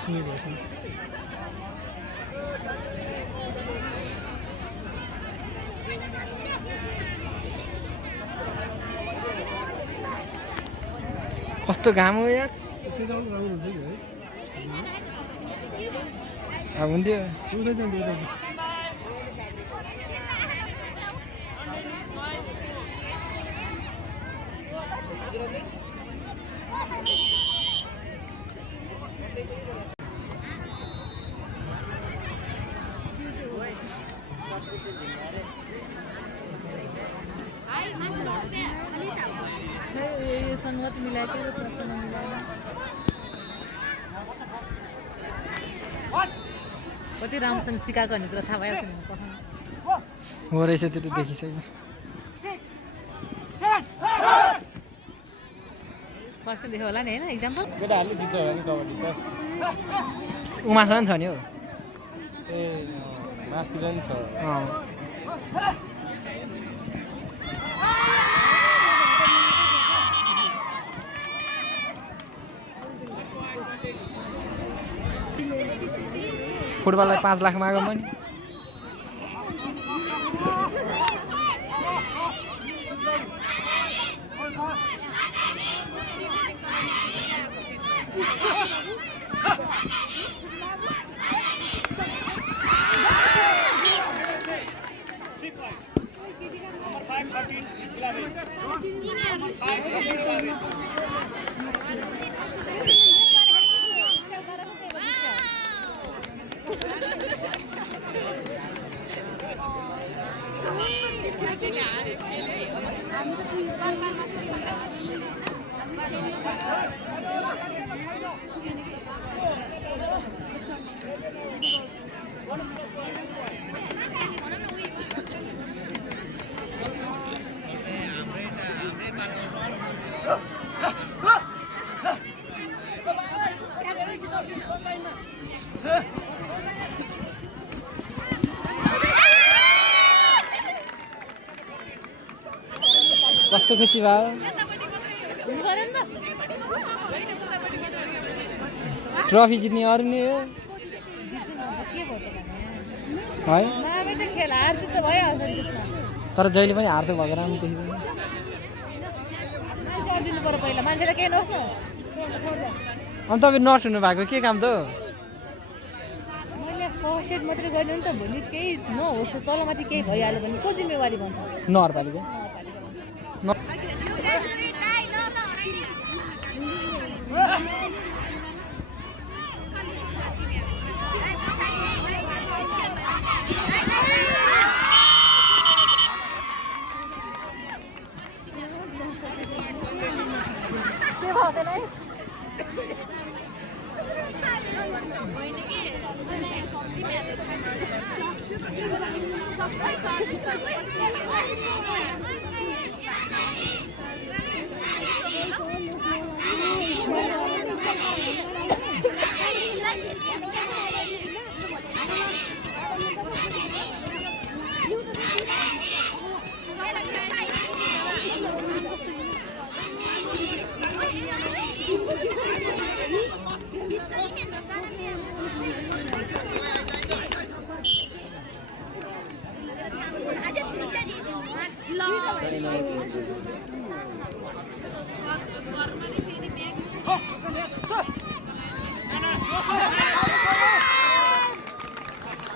किसिमको भएछ कस्तो घाम हो यार त्यो त राम्रो हुन्छ कि है अब हुन्थ्यो ये संगत मिला के तो थोड़ा सा मिलाएगा कति राम्रोसँग सिकाएको भन्ने कुरा थाहा भइहाल्छ नि हो रहेछ त्यो त देखिसक्यो फर्स्ट देख्यो होला नि होइन इक्जाम्पल केटाहरूले जित्छ होला नि कबड्डी त उमासँग छ नि हौ ए माथितिर नि छ फुटबललाई 5 लाख मागौँ पनि कस्तो खुसी भयो ट्रफी जित्ने अरू नै हो है खेल हार त भइहाल्छ नि त्यसमा तर जहिले पनि हार्छ भएको राम्रो देखिँदैन दिनु पर्यो पहिला मान्छेलाई केही नहोस् न अनि तपाईँ नर्स हुनु भएको के काम त मैले फर्स्ट एड मात्रै गर्नु नि त भोलि केही नहोस् तलमाथि केही भइहाल्यो भने को जिम्मेवारी भन्छ नगरपालिका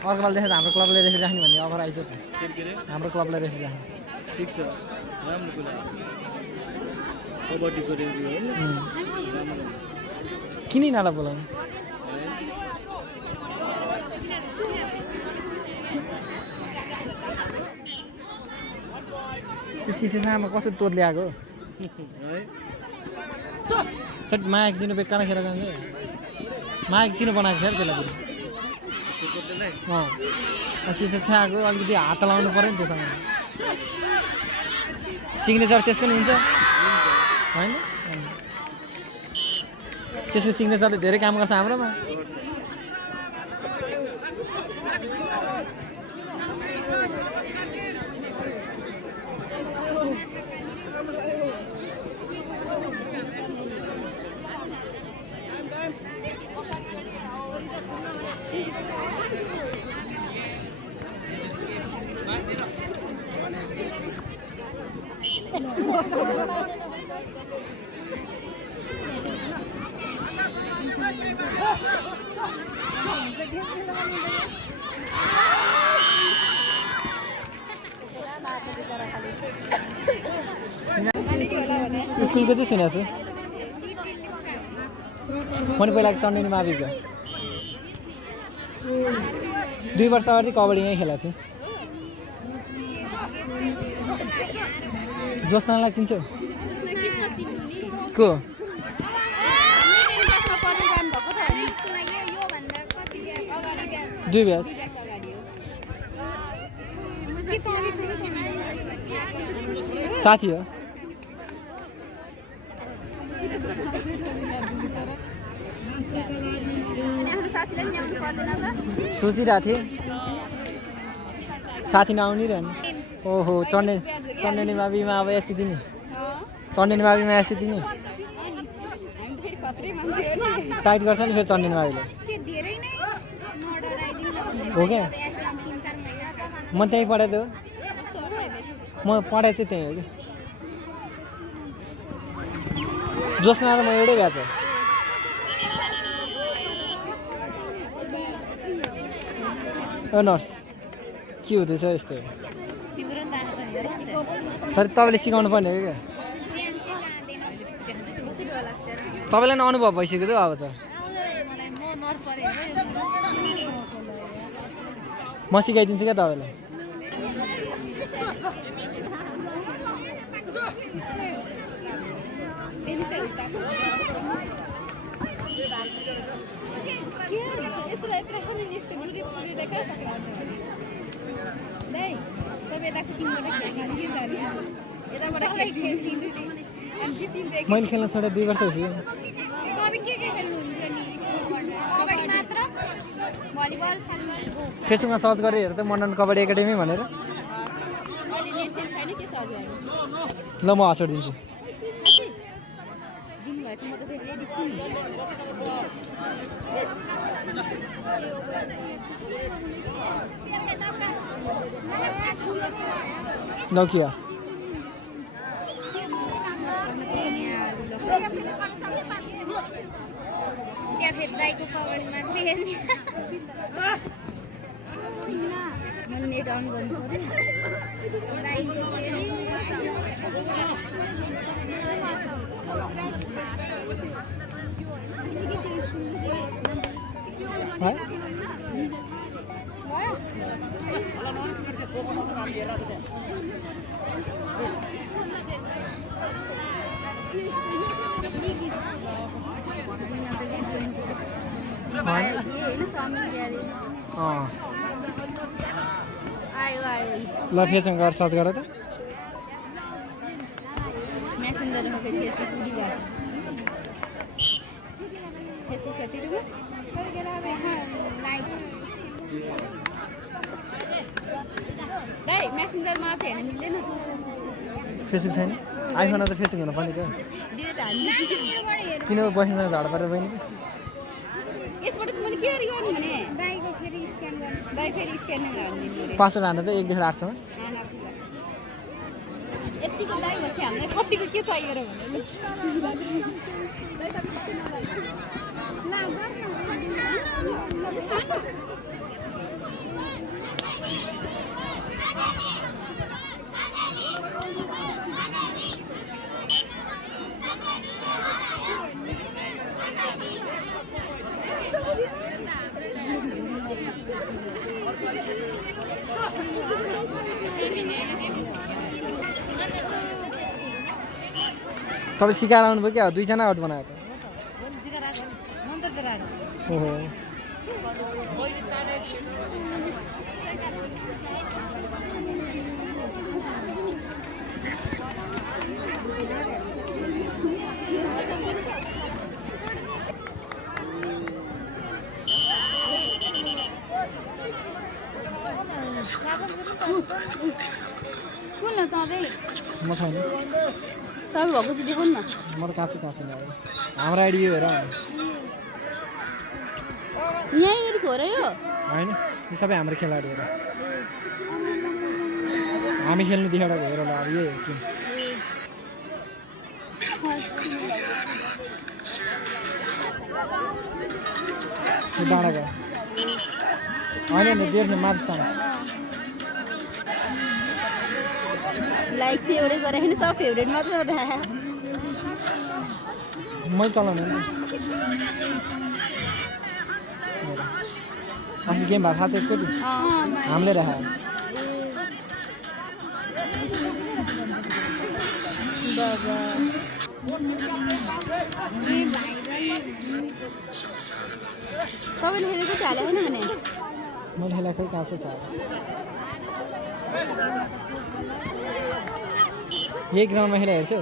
अर्को देखेर हाम्रो क्लबले रेफरी राख्ने भन्ने अफर आइछ हाम्रो क्लबलाई रेफरी राख्ने ठिक छ राम्रो कुरा कबड्डीको रेफरी होइन किन यिनीहरूलाई बोलाउनु त्यो सिसेसामा कस्तो तोद ल्याएको है माइक चिनो बेकार खेर जान्छ माइक चिनो बनाएको छ त्यसलाई सिसे छाएको अलिकति हात लाउनु पऱ्यो नि त्योसँग सिग्नेचर त्यसको नि हुन्छ होइन त्यसको सिग्नेचरले धेरै काम गर्छ हाम्रोमा स्कुलको चाहिँ सुनेको छु मैले पहिला चण्डेनी माविको 2 वर्ष अगाडि कबड्डी यहीँ खेलेको थिएँ जोस्नालाई चिन्छौ को 2 ब्याच साथी हो सोचिरहेको थिएँ साथी नआउनु रहनु ओहो चण्डेनी माविमा अब यसो दिने चण्डेनी माविमा यसो दिने टाइट गर्छ नि फेरि चण्डेनी माविले हो क्या म त्यहीँ पढाएको म पढाइ चाहिँ त्यहीँ हो कि जोस्ना र म एउटै ब्याच हो नर्स के हुँदैछ यस्तो तर तपाईँले सिकाउनु पर्ने हो क्या तपाईँलाई नै अनुभव भइसक्यो त अब त म सिकाइदिन्छु क्या तपाईँलाई मैले खेल्न छोडेँ 2 वर्ष भइसक्यो फेसबुकमा सर्च गरेर हेर त मण्डन कबड्डी एकाडेमी भनेर ल म हस्पिटल दिन्छु नोकिया ल फेसबुक गरेर सर्च गर त फेसबुक छैन आइफोनमा त फेसबुक हुनुपर्ने त किन बस्न झाड परेर बहिनी यसबाट चाहिँ मैले के गर्नु भने दाइको फेरि स्क्यान गर्नु दाइ फेरि स्क्यान गर्नु पासवर्ड हाल्नु त 1 देखि 8 सम्म यतिको दाइ भएपछि हामीलाई कतिको के चाहियो र भने तपाईँ सिकाएर आउनुभयो क्या 2 जना आउट बनायो त ओहो कुन तपाईँ म छैन तपाईँ भएको चाहिँ देखाउनु न म त काँचै छैन हाम्रो आइडी यो हेर यहीँनिरको हो र यो होइन यो सबै हाम्रो खेलाडी हो हामी खेल्नु देखाएको हेर ल अब यही हो टिम यो डाँडाको होइन नि देख्ने मार्चस्थान लाइक चाहिँ एउटै गरेर नि सब फेभरेट मात्र हो मैले चलाउने अस्ति गेम भएको थाहा छ एकचोटि हामीले राखेँ बाबा तपाईँले खेलेको चाहिँ हाल्यो होइन भने मैले खेलाएको कहाँ छ यही ग्राउन्डमा खेला हेर्छु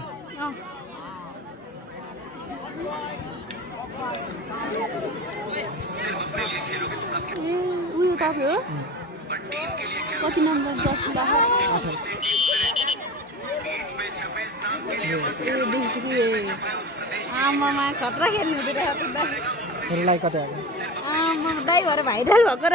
उयो तपाईँ हो कति नम्बर जर्सी आमामा खतरा खेल्नु हुँदो रहेछ मेरो लागि कतै आएको आमा दाइ भएर भाइरल भएको र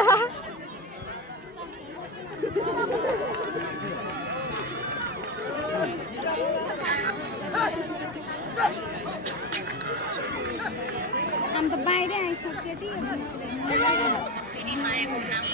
अन्त बाहिरै आइसक्यो टी फेरि मायाको नाम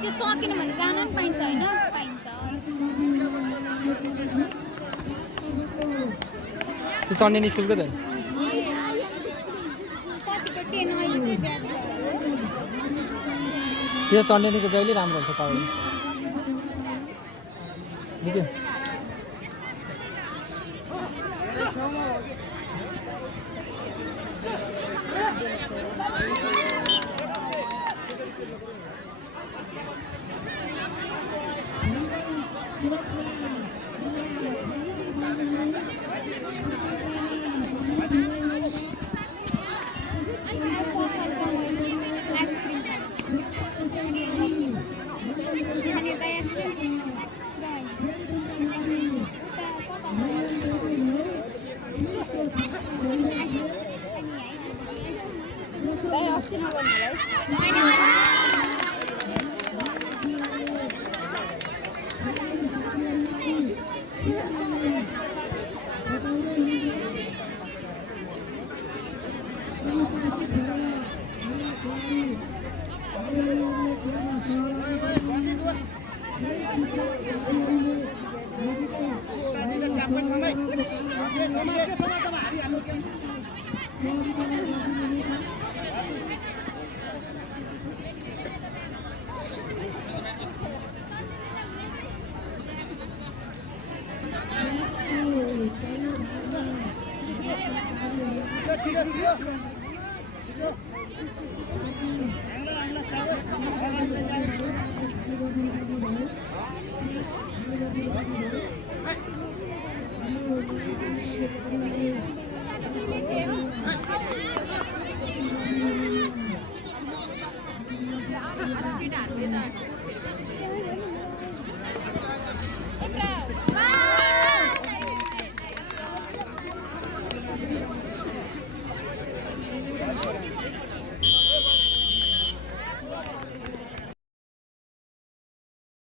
त्यो सकेन भने जान पनि पाइन्छ होइन पाइन्छ त्यो चढ्ने स्कुलको त कतिको 10 अहिले ब्याच त्यो चण्डेनीको जहिले राम्रो हुन्छ पढ्नु बुझ्यो